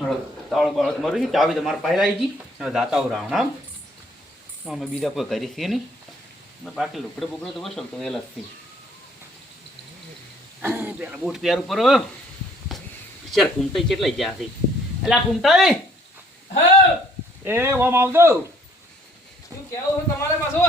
તાળો બાળો મારું છે ચાવી તમારે પહેલા આવી ગઈ હવે દાતા રાવણામ અમે બીજા કોઈ કરી છીએ નહીં બાકી લુકડે બુકડે તો બસો તો એ લગતી પેલા બૂટ તૈયાર ઉપર ચાર કુમટાઈ કેટલાય ગયા છે એટલે કુમટાઈ એ ઓમ આવજો શું કેવું છે તમારે પાછો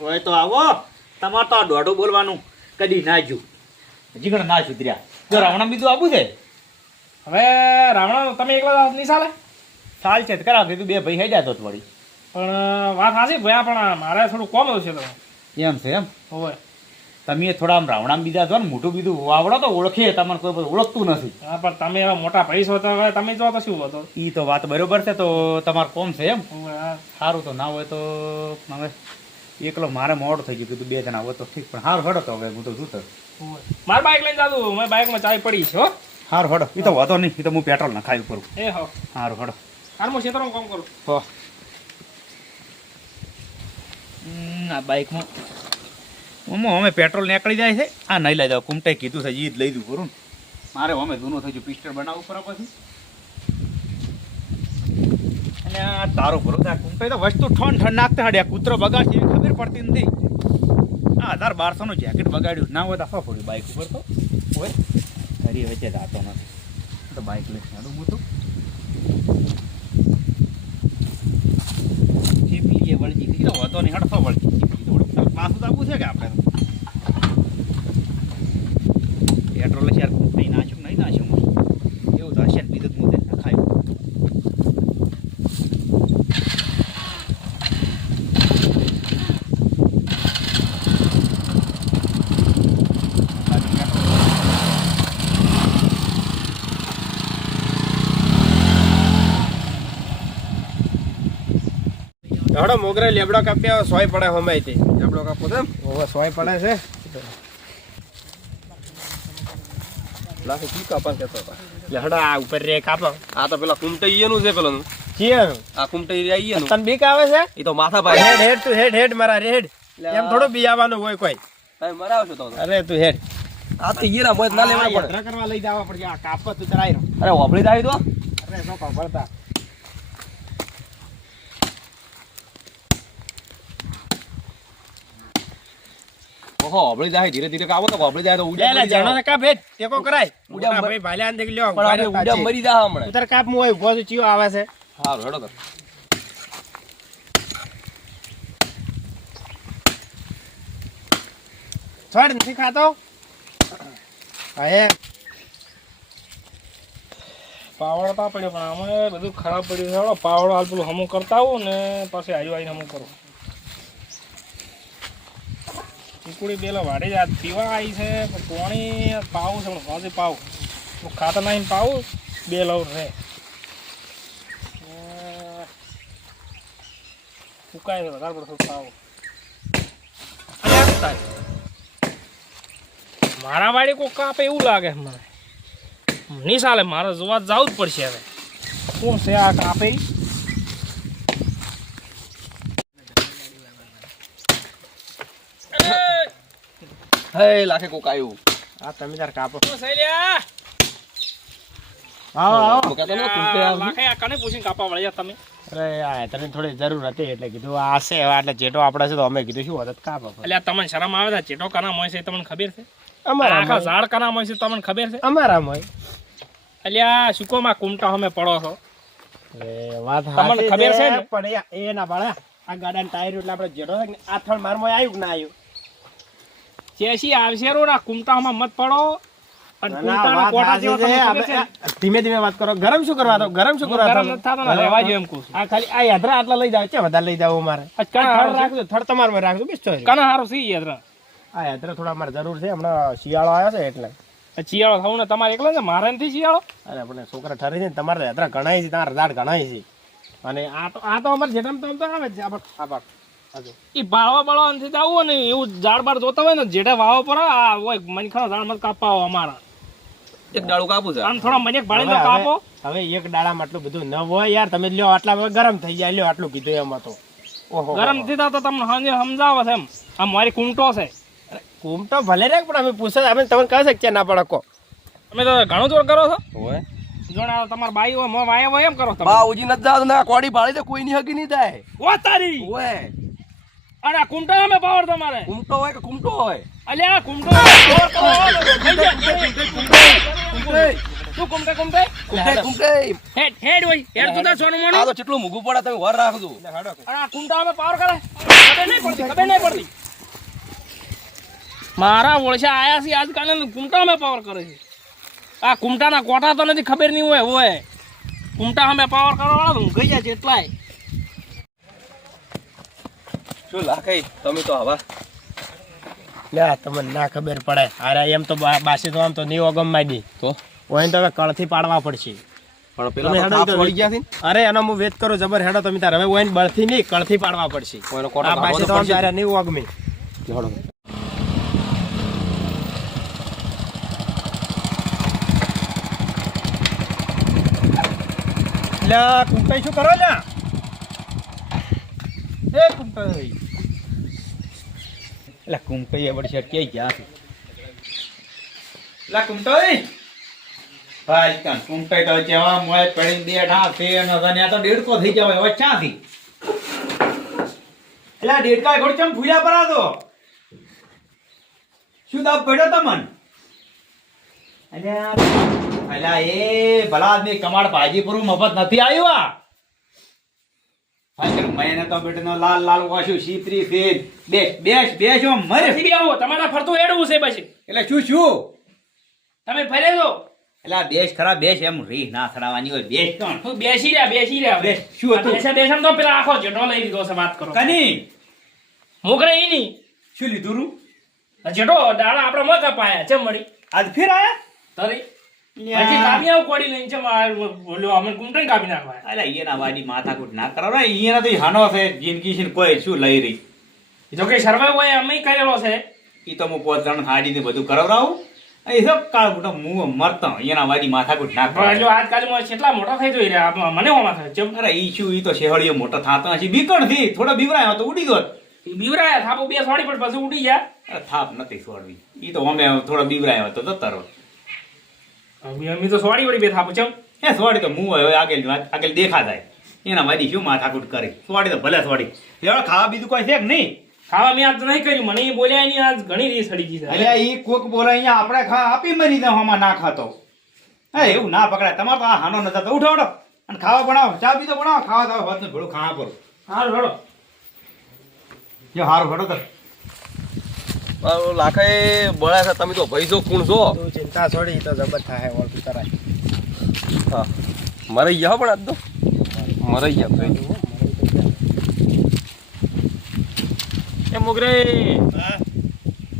હોય તો આવો તમારે તો આ દોઢું બોલવાનું કદી ના જ્યું જીગણ ના સુધર્યા જો રાવણા બીજું આપવું છે હવે રાવણ તમે એકલા નહીં ચાલે સાલ છે કરાવ કીધું બે ભાઈ હેડ્યા તો વળી પણ વાત સાચી ભયા પણ મારે થોડું કોમ આવશે તમે એમ છે એમ હોય તમે થોડા આમ રાવણા બીજા છો ને મોટું બીજું વાવડો તો ઓળખે તમને કોઈ બધું ઓળખતું નથી હા પણ તમે એવા મોટા પૈસો તો હવે તમે જો તો શું હતો એ તો વાત બરોબર છે તો તમારે કોમ છે એમ હા સારું તો ના હોય તો હવે એકલો મારે મોડું થઈ ગયું કીધું બે જણા હોય તો ઠીક પણ સારું હડો તો હવે હું તો જોતો મારે બાઇક લઈને જાતું મેં બાઇકમાં ચાવી પડી છે હો સારું હડો એ તો વાતો નહીં એ તો હું પેટ્રોલ નખાવી કરું એ હો સારું હડો હાલ હું ક્ષેત્રમાં કામ કરું હો આ બાઇકમાં અમે પેટ્રોલ નીકળી જાય છે આ નહીં લઈ જાવ કુમટાઈ કીધું છે એ જ લઈ દઉં કરું મારે અમે જૂનું થઈ ગયું પિસ્ટલ બનાવવું પડે પછી અને આ તારો ભરોસો આ કુમટાઈ તો વસ્તુ ઠંડ નાખતા હડ્યા કૂતરો બગાડશે એવી ખબર પડતી નથી આ 1200નું જેકેટ બગાડ્યું ના હોય તો શું પડ્યું બાઇક ઉપર તો હોય ઘરી વચ્ચે જાતો નથી તો બાઇક લઈ સાડું હું તો ચીપલીએ વળજી કીધો હતો નહીં હડફો વળજી ચીપલી થોડુંક પાછું તો આપવું છે કે આપણે પેટ્રોલ શેર નહીં નાખ્યું નહીં નાખ્યું એવું તો હશે ને બીજું જ મુદ્દે નખાયું હડો મોગરે લેબડો કાપ્યા સોય પડે હમાય તે લેબડો કાપો તો ઓવે સોય પડે છે લાખે કી કાપા કેતો એટલે હડા આ ઉપર રે કાપો આ તો પેલા કુમટઈ નું છે પેલું ચીયનું આ કુમટઈ રે ઈનું તન બીક આવે છે ઈ તો માથા ભાઈ હેડ હેડ તું હેડ હેડ મારા રેડ એમ થોડો બીયાવાનું હોય કોઈ તમે મરાવ છો તો અરે તું હેડ આ તો હીરા મોજ ના લેવા પડે કરવા લઈ જવા પડે આ કાપા તું તરાઈ અરે ઓબળી દાઈ દો અરે નો કાપડતા ઓહો ઓબળી જાય ધીરે ધીરે કાવો તો ઓબળી જાય તો ઉડ્યા જાણો ને કા ભેટ ટેકો કરાય ઉડ્યા ભાઈ ભાલે આન દેખ લ્યો ઉડ્યા મરી જા હમણે ઉતર કાપ મુ હોય ઉભો છે ચિયો આવે છે હારું હેડો કર છોડ નથી ખાતો હે પાવડો તો પડ્યો પણ આમાં બધું ખરાબ પડ્યું છે હળો પાવડો હાલ પેલું હમું કરતા આવું ને પછી આવ્યું આવીને હમું કરું ચીકુડી પેલા વાડી જ પીવા આવી છે પણ પાણી પાવું છે પણ હજી પાવું ખાતર નાખીને પાવું 2 લવ રહે ફૂકાય છે વધારે પડતું પાવું મારા વાડી કોઈ કાપે એવું લાગે મને નહીં ચાલે મારે જોવા જવું જ પડશે હવે શું છે આ કાપે હે લાખે કોક આવ્યું આ તમે તાર કાપો શું છે લ્યા આવો આવો લાખે આ કને પૂછીને કાપા વળ્યા તમે અરે આ તને થોડી જરૂર હતી એટલે કીધું આ છે એટલે જેટો આપણે છે તો અમે કીધું શું હોત કાપ એટલે તમને શરમ આવે છે ચેટો કનામ હોય છે તમને ખબર છે અમારા આખા ઝાડ કનામ હોય છે તમને ખબર છે અમારા હોય એટલે આ સુકોમાં કુમટા અમે પડો છો એ વાત તમને ખબર છે ને પણ એ ના બાળા આ ગાડાના ટાયર એટલે આપણે જેટો છે ને આ થળ મારમાં આવ્યું કે ના આવ્યું ચેસી આવશે રો ના કુમટામાં મત પડો અને કુમટાના કોટા જેવો તમને ખબર છે ધીમે ધીમે વાત કરો ગરમ શું કરવા દો ગરમ શું કરવા ગરમ નથી થતો ને રહેવા જો એમ કહું છું આ ખાલી આ યાત્રા આટલા લઈ જાવ છે વધારે લઈ જાવ મારે થળ રાખજો થળ તમારે રાખજો બીસ કના હારું સી યાત્રા આ યાત્રા થોડા મારે જરૂર છે હમણાં શિયાળો આવ્યો છે એટલે શિયાળો થવું ને તમારે એકલા ને મારે નથી શિયાળો અરે આપણે છોકરા ઠરી છે ને તમારે યાત્રા ગણાય છે તમારા દાડ ગણાય છે અને આ તો અમારે જેટલામાં તો આવે જ એ ભાળવા બાળવા નથી જવું ને એવું ઝાડ બાર જોતા હોય ને જેઠે વાવો પર આ હોય મનખાનો ઝાડ મત કાપવા અમારા એક ડાળું કાપું છે આમ થોડા મને ભાળી દો કાપો હવે એક ડાળામાં આટલું બધું ન હોય યાર તમે લ્યો આટલા ગરમ થઈ જાય લ્યો આટલું કીધું એમાં તો ઓહો ગરમ નથી થતો તમને સમજાવે છે એમ આ મારી કુમટો છે કુમટો ભલે રે પણ અમે પૂછે અમે તમને કહે છે કે ના પડે કો તમે તો ઘણું જોર કરો છો જોણા તમારા બાઈ હોય મો વાયા હોય એમ કરો તમે બા ઉજી નથી જાવ ના કોડી ભાળી દે કોઈ ની હગી નહીં થાય ઓ તારી ઓય અને આ કુમટા અમે પાવર તમારે કુમટો હોય કે કુમટો હોય અલ્યા કુમટો તું કુમટે કુમટે કુમટે હેડ હેડ હોય હેડ તું તાર સોનું મોનું આ તો કેટલું મૂગું પડે તમે વર રાખજો અને આ કુમટા અમે પાવર કરે ખબર નહીં પડતી મારા ઓળશા આયા છે આજકાલ કુમટા અમે પાવર કરે છે આ કુમટાના કોટા તો નથી ખબર નહીં હોય કુમટા અમે પાવર કરવા વાળા ગઈ જાય એટલાય શું લાખે તમે તો હવા લે તમને ના ખબર પડે અરે એમ તો બાસી તો આમ તો ની ઓગમ માં દી તો ઓય તો હવે કળથી પાડવા પડશે પણ તમે પેલા હેડો થાપ તો વળી ગયા છે ને અરે એનો હું વેત કરું જબર હેડો તમે તાર હવે ઓય બળથી નહીં કળથી પાડવા પડશે કોઈનો કોટો આ બાસી તો આમ તારે ની ઓગમી હેડો લે કુંટાઈ શું કરો લ્યા એ કુંટાઈ લે કુંટાઈ એ બડી ક્યાંય ગયા છે લે કુંટાઈ ભાઈ કાન કુંટાઈ તો જેવા મોય પડીને બેઠા છે ને તને તો ડેડકો થઈ જાવ હવે ક્યાંથી એટલે ડેડકા ઘોડી ચમ ભૂલ્યા પરા દો શું દાબ પડ્યો તમન અલ્યા એ ભલા આદમી કમાડ ભાજી પર મફત નથી આવ્યો આ હાલ મેને તો બેટનો લાલ લાલ વાશું શીતરી ફેર બેસ બેસો મરે નથી આવો તમારા ફરતું હેડવું છે પછી એટલે શું તમે ફરે દો એટલે બેસ ખરા બેસ એમ રી ના થડાવાની હોય બેસ કોણ હું બેસી રહ્યા બેસ શું હતું બેસા બેસા તો પેલા આખો જેટો લઈ લીધો છે વાત કરો કની મોકરે ઈ ની શું લીધું રૂ જેટો દાડા આપણે મોકા પાયા ચમ મળી આજ ફેર આયા તરી પછી કાપી આવ કોડી લઈને ચમ બોલ્યો અમે કુંટણ કાપી નાખવા અલ્યા ઈયના વાડી માથાકૂટ ના કરો રે ઈયના તો હાનો છે જિંદગી છે કોઈ શું લઈ રહી જો કે સર્વે હોય અમે કરેલો છે ઈ તો હું પોત જણ હાડી ને બધું કરાવરાવું એ સબ કાળ મોટો મું મરતો ઈયના વાડી માથાકૂટ ના કરો જો આજકાલ માં કેટલા મોટો થઈ જોઈ રહ્યા મને હોમાં થાય ચમ અરે ઈ શું ઈ તો શેહળિયો મોટો થાતો હશે બીકણ થી થોડો બીવરાયો તો ઉડી ગયો બીવરાયા થાપો બે સોડી પણ પછી ઉડી ગયા અરે થાપ નથી છોડવી ઈ તો અમે થોડો બીવરાયો તો જતો અમે તો સોડી વળી બે થાપો ચમ હે સોડી તો મું હવે આગળ દેખા જાય એના વાડી શું માથાકૂટ કરી સોડી તો ભલે સોડી લેવા ખાવા બીજું કોઈ છે કે નહીં ખાવા મેં આજ નહીં કર્યું મને એ બોલ્યા એની આજ ઘણી રીત સડી ગઈ છે અલ્યા ઈ કોક બોલે અહીંયા આપણે ખા આપી મરી દે હમા ના ખાતો હે એવું ના પકડાય તમારે તો આ હાનો નતા તો ઉઠો ઉઠો અને ખાવા બનાવો ચા બીજો બનાવો ખાવા તો હોત ને ભડું ખાવા પર હારું હળો જો હારું ભડો તો લાખે બળ્યા છે તમે તો ભાઈ જો કોણ છો તું ચિંતા છોડી તો જબર થાય ઓળખી કરાય હા મરી ગયા પણ આજ તો મરી ગયા ભાઈ એ મોગરે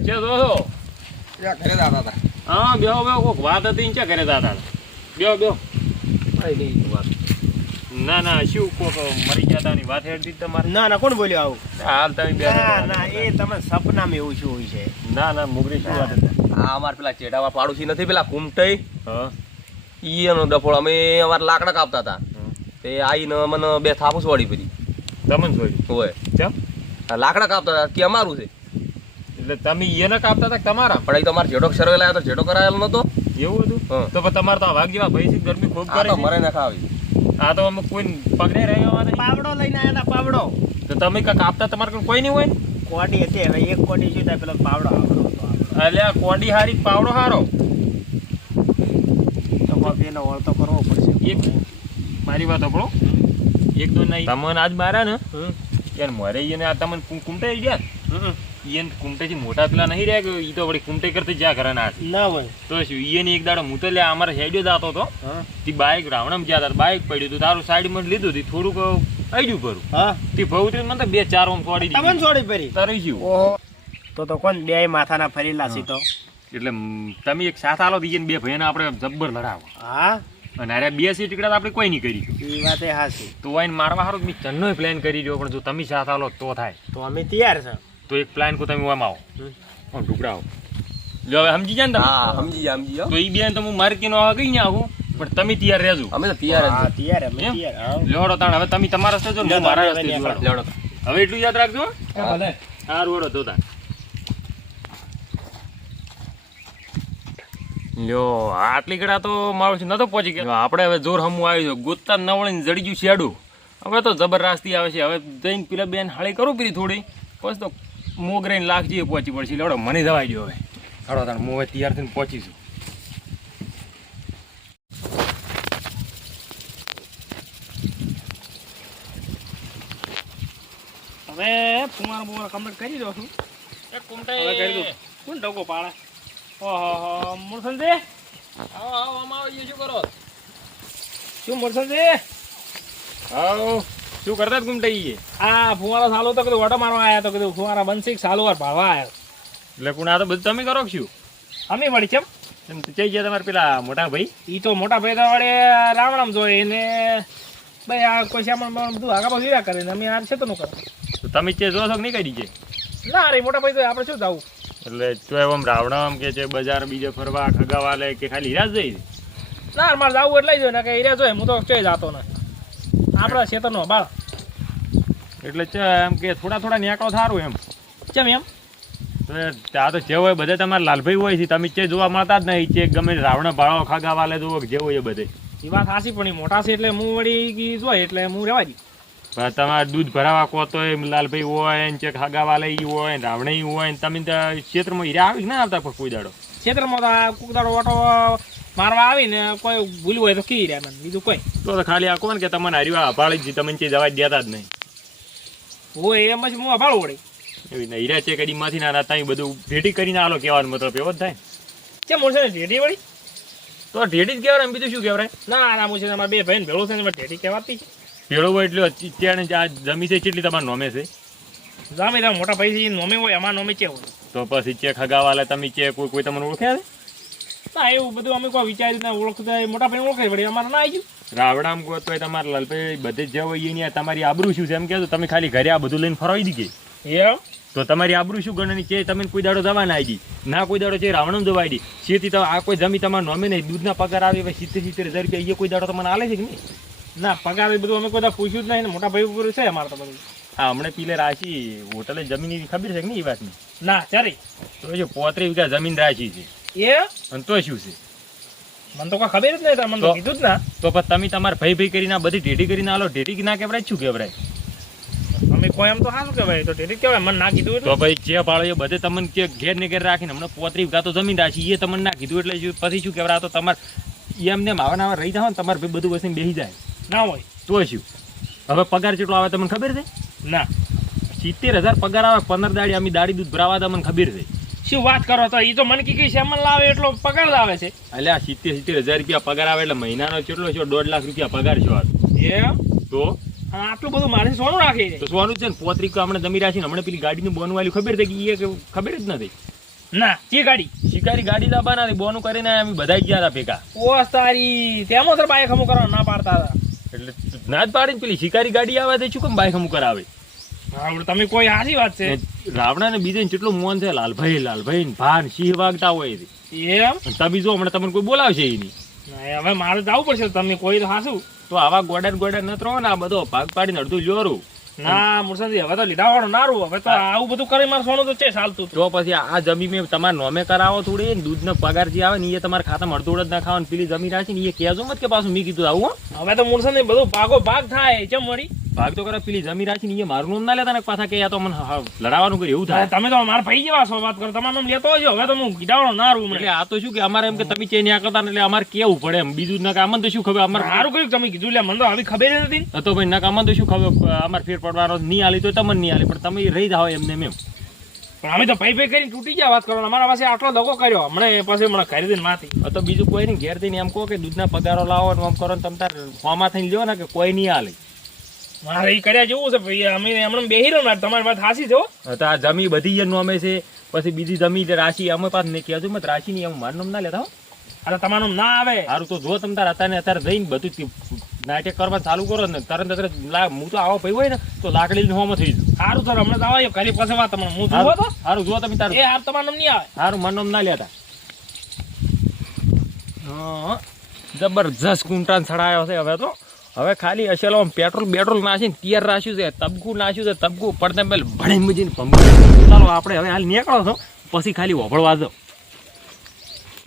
કે દો ઘરે દાદા હતા હા બેહો બેહો કોક વાત હતી ને કરે દાદા બેહો બેહો કઈ નહીં વાત ના ના શું કોક મરી ગયા તા ની વાત હેડી તમારે ના ના કોણ બોલ્યો આવું હાલ તમે બે ના ના એ તમે સપનામાં એવું શું હોય છે ના ના મોગરી શું વાત હતી આ અમાર પેલા ચેડાવા પાડોશી નથી પેલા કુમટઈ હા ઈ એનો ડફોળ અમે અમાર લાકડા કાપતા હતા તે આઈને મને બે થાપુસ વાળી પડી તમને જોઈ હોય કેમ આ લાકડા કાપતા હતા કે અમારું છે એટલે તમે એને કાપતા હતા તમારા પણ એ તો અમારે જેટો સર્વે લાવ્યો તો જેટો કરાયેલો નતો એવું હતું હા. તો પણ તમારે તો વાઘ જેવા ભાઈ છે ગરમી ખૂબ આ કરે તો છે. મરે ના ખાવી આ તો અમે કોઈ પકડે રહ્યો નહીં પાવડો લઈને આવ્યા હતા પાવડો તો તમે કાંઈ કાપતા તમારે કોઈ કોઈ નહીં હોય કોડી હતી હવે એક કોડી શું થાય પેલો પાવડો આવડો હતો એટલે આ કોડી હારી પાવડો હારો તો કોક એનો વળતો કરવો પડશે એક મારી વાત આપણો એક દો નહીં તમને આજ માર્યા ને યાર મારે એને આ તમને કુમટાઈ ગયા ઈયન કુમટેથી મોટા પેલા નહીં રહ્યા કે ઈ તો વળી કુમટે કરતી જ્યાં ઘરે ના ના હોય તો શું ઈયન એક દાડો હું તો લે અમારે હેડ્યો જાતો હતો હા તે બાઇક રાવણમ જ્યાં હતા બાઇક પડ્યું હતું તારું સાઈડમાં લીધું હતી થોડુંક આઈડ્યું ભરું હા તે ભવત્રી મને તો બે ચાર ઓમ કોડી તમને છોડી પડી તરી ગયું ઓહો તો કોણ બે માથાના ફરેલા છે તો એટલે તમે એક સાથ આલો દીજે બે ભાઈને આપણે જબ્બર લડાવો હા અને અરે બે સી ટીકડા આપણે કોઈ નહીં કરી એ વાત એ હાસી તો વાઈન મારવા હારું મેં ચન્નો પ્લાન કરી રહ્યો પણ જો તમે સાથ આલો તો થાય તો અમે તૈયાર છે તો એક પ્લાન કો તમે ઓમ આવો ટુકડાઓ જો હવે સમજી જાય ને તમે હા સમજી ગયા સમજી ગયા તો ઈ બેન તો હું માર્કી નો ગઈ ને આવું પણ તમે તૈયાર રહેજો અમે તો તૈયાર હા જ તૈયાર અમે એમ? તૈયાર હા લેવડો તાણ હવે તમે તમારા રસ્તે જો ને હું મારા રસ્તે લેવડો. જોડો. લેવડો હવે એટલું યાદ રાખજો હા. સારું વડો તો તાણ લ્યો આટલી ગળા તો મારું નતો પહોંચી ગયો. આપણે હવે જોર હમું આવ્યું છે, ગોતતા ન વળીને જડી ગયું શેડું. હવે તો જબરદસ્તી આવે છે. હવે જઈને પેલા બેન હાળી કરું પીરી થોડી, પછી તો મોગરાઈને લાખ જઈએ પહોંચી પડશે. લેવડો મને જવાઈ ગયો હવે. હાડો તાણ હું હવે તૈયાર થઈને પહોંચીશું. હવે ફુવારા કમ્પ્લીટ કરી દો છું. એ હવે કરી દઉં. કોણ ડગો પાડે? ઓહો મુરસલજી, આવો આવો આમાં આવો, શું કરો? શું મુરસલજી? આવો શું કરતા ગુમટાઈએ? આ ફુવારા સાલો તો કીધું ઓટો મારવા આવ્યા, તો કીધું ફુવારા બનશે સાલો વાર ભાળવા આવ્યા. એટલે કોણ આ તો બધું તમે કરો છો? અમે વળી કેમ એમ તો જઈ ગયા તમારે પેલા મોટા ભાઈ? ઈ તો મોટા ભાઈ તો વડે રાવણામ જોઈએ એને ભાઈ આ કોઈ સામાન બધું આગા પાછું હીરા કરે ને અમે આ છે તો નું કરે. તો તમે જે જો છો કે નહીં કરી છે? ના રે મોટા ભાઈ તો આપણે શું જવું? એટલે તો એમ રાવણમ કે છે બજાર બીજે ફરવા ખગાવા લે કે ખાલી હીરા જ જઈ? ના મારે જવું એટલે જ ને કે હીરા જોઈએ, હું તો ચોઈ જતો ને આપણા ખેતરનો બાળ. એટલે એમ કે થોડા થોડા નેકળો થારું એમ. કેમ એમ? તો આ તો જે હોય બધે તમારા લાલભાઈ હોય છે, તમે જે જોવા મળતા જ નહીં. જે ગમે રાવણ ભાળો ખગાવા લે જોવો જે હોય એ બધે. એ વાત સાચી, પણ એ મોટા છે એટલે હું વળી જોઈ એટલે હું રહેવા દઈ. તમારે દૂધ ભરાવા કહો તો લાલભાઈ હોય ને ચેક હગાવા લઈ હોય ને રાવણ હોય ને તમે ક્ષેત્રમાં હીરા આવી ના આવતા કોઈ દાડો? ક્ષેત્રમાં તો કોક દાડો ઓટો મારવા આવીને કોઈ ભૂલ્યું હોય તો કી રહ્યા મને બીજું કોઈ. તો ખાલી આ કોણ કે તમને હરિવા અભાળી જ તમે જવા દેતા જ નહીં હોય એમ જ હું અભાળું વળી. એવી હીરા ચેક માંથી ના હતા બધું ભેટી કરીને આલો કહેવાનો મતલબ એવો જ થાય. કેમ મળશે ને ઢેઢી વળી? તો ઢેટી જ કહેવાય, બીજું શું કહેવાય? ના ના હું છે અમારા બે ભાઈ ભેળો છે ને ઢેઢી કહેવાતી. ભેળો હોય એટલે અત્યારે આ જમી છે કેટલી તમારે નોમે છે? જામી તમે મોટા ભાઈ છે નોમે હોય અમારા નોમે ચે હોય. તો પછી ચેક હગાવા લે તમે ચેક કોઈ તમને ઓળખ્યા છે? ના એવું બધું અમે કોઈ વિચારી ના ઓળખતા મોટા ભાઈ ઓળખે વળી અમારે ના આવી ગયું. રાવણામ કહો તો તમારે લાલભાઈ બધે જ હોય એની તમારી આબરૂ શું છે એમ કહેતો તમે ખાલી ઘરે આ બધું લઈને ફરવાઈ દીધી એમ તો તમારી આબરૂ શું ગણવાની છે? તમે કોઈ દાડો જવા ના આવી ના કોઈ દાડો છે રાવણમ જવાઈ દી શેતી તો આ કોઈ જમી તમારે નોમે નહીં. દૂધના પગાર આવે 70-70 હજાર રૂપિયા એ કોઈ દાડો તમને આલે છે કે નહીં? ના પગાર એ બધું અમે કોઈ પૂછ્યું જ નહીં ને મોટા ભાઈ ઉપર છે અમારે તો બધું. હા હમણાં પીલે રાશી હોટલે જમીન ખબર છે કે નહીં એ વાતની? ના ચારી તો જો 35 વીઘા જમીન રાશી છે એ અને તો શું છે? મને તો કોઈ ખબર જ નહીં, મને તો કીધું જ ના. તો પછી તમે તમારા ભાઈ કરીને આ બધી ઢેઢી કરીને આલો. ઢેઢી ના કહેવાય શું કહેવાય? અમે કોઈ એમ તો સારું કહેવાય તો ઢેઢી કહેવાય, મને ના કીધું તો ભાઈ જે પાડો એ બધે તમને કે ઘેર ને ઘેર રાખીને હમણાં 35 વીઘા તો જમીન રાશી એ તમને ના કીધું એટલે પછી શું કહેવાય? આ તો તમારે એમને માવા રહી જાવ ને તમારે ભાઈ બધું વસીને બેસી જાય ના હોય તો શું? હવે પગાર કેટલો આવે તમને ખબર છે? ના 70,000 પગાર આવે 15 દાડી અમે દાડી દૂધ ભરાવા તમને ખબર છે? શું વાત કરો તો એ તો મને કીધી સેમન લાવે એટલો પગાર આવે છે. એટલે આ 70,000 રૂપિયા પગાર આવે એટલે મહિનાનો કેટલો છે? 1.5 લાખ રૂપિયા પગાર છે. એમ તો આટલું બધું મારે સોનું રાખી તો સોનું છે ને 35 હમણાં જમી રાખીને હમણાં પેલી ગાડીનું બોનું વાળી ખબર છે કે એ ખબર જ નથી. ના જે ગાડી શિકારી ગાડી લાવવાના હતી બોનું કરીને અમે બધા ગયા હતા ભેગા. ઓ તારી તેમાં તો બાઈક હમું કરવા ના પાડતા હતા. એટલે ના જ પાડીને પેલી શિકારી ગાડી આવે તો શું કેમ બાઈક હમું કરાવે? હા તમે કોઈ સાચી વાત છે. રાવણા ને બીજે કેટલું મોન છે. લાલભાઈ ભાન સિંહ વાગતા હોય એમ તમે જો હમણાં તમને કોઈ બોલાવશે એની. હવે મારે જવું પડશે તમને કોઈ તો હાસું તો આવા ગોડા ન રહો ને આ બધો ભાગ પાડીને અડધું લ્યોરું. ના મુરસાદી હવે તો લીધા વાળો નારું. હવે તો આવું બધું કરી મારે સોનું તો છે ચાલતું. તો પછી આ જમીન મેં તમારે નોમે કરાવો થોડી દૂધ નો પગાર જે આવે ને એ તમારે ખાતામાં અડધું જ ના ખાવાનું પેલી જમીન રાખી ને એ કહેજો મત કે પાછું મેં કીધું આવું. હવે તો મુરસાદી બધું ભાગો ભાગ થાય ચમ વળી ભાગ તો કરે પેલી જમીન રાખી ને એ મારું નામ ના લેતા ને પાછા કે તો મને લડાવાનું કર્યું એવું થાય. તમે તો મારા ભાઈ જેવા છો વાત કરો તમારું નામ લેતો હોય હવે તો હું કીધા વાળો નારું. એટલે આ તો શું કે અમારે એમ કે તમે ચેન્જ ના કરતા એટલે અમારે કેવું પડે એમ બીજું ના કામ તો શું ખબર અમારે સારું કર્યું તમે કીધું લે મને તો આવી ખબર નથી. તો ભાઈ ના કામ તો શું ખબર અમારે ફેર પડવાનો નહીં આલી તો તમને નહીં આલી પણ તમે રહી જાઓ એમને એમ. પણ અમે તો ભાઈ કરીને તૂટી ગયા વાત કરો. અમારા પાસે આટલો દગો કર્યો હમણાં પછી મને ખરીદીને માથી. તો બીજું કોઈ નહીં ઘેર થઈને એમ કહો કે દૂધના પગારો લાવો ને આમ કરો ને તમે તાર ફોમાં થઈને લ્યો ને કે કોઈ નહીં આલે. મારે એ કર્યા જેવું છે ભાઈ અમે હમણાં બેહી રહ્યો ને તમારી વાત હાસી છો. તો આ જમી બધી નોમે છે પછી બીજી જમી રાશિ અમે પાસ મેં કહેજો મત રાશિ ની એમ મારું નામ ના લેતા હો. અરે તમારું ના આવે સારું તો જો તમે તાર અત્યારે જઈને બધું નાટક કરવા ચાલુ કરો ને તરત હું તો આવો ભાઈ હોય ને તો લાકડી હોમ થઈ જવું. સારું સર હમણાં આવો ખાલી પાસે વાત તમને હું જોવો તો સારું જો તમે તાર એ હાર તમારું નામ નહીં આવે. સારું મારું નામ ના લેતા. જબરજસ્ત કુંટાન ચડાયો છે હવે તો. હવે ખાલી અસેલો પેટ્રોલ નાખીને તિયાર રાખ્યું છે તબકું નાખ્યું છે તબકું પડતા પેલ ભણી મજીને ભંભ. ચાલો આપણે હવે હાલ નીકળો છો પછી ખાલી વભળવા દો.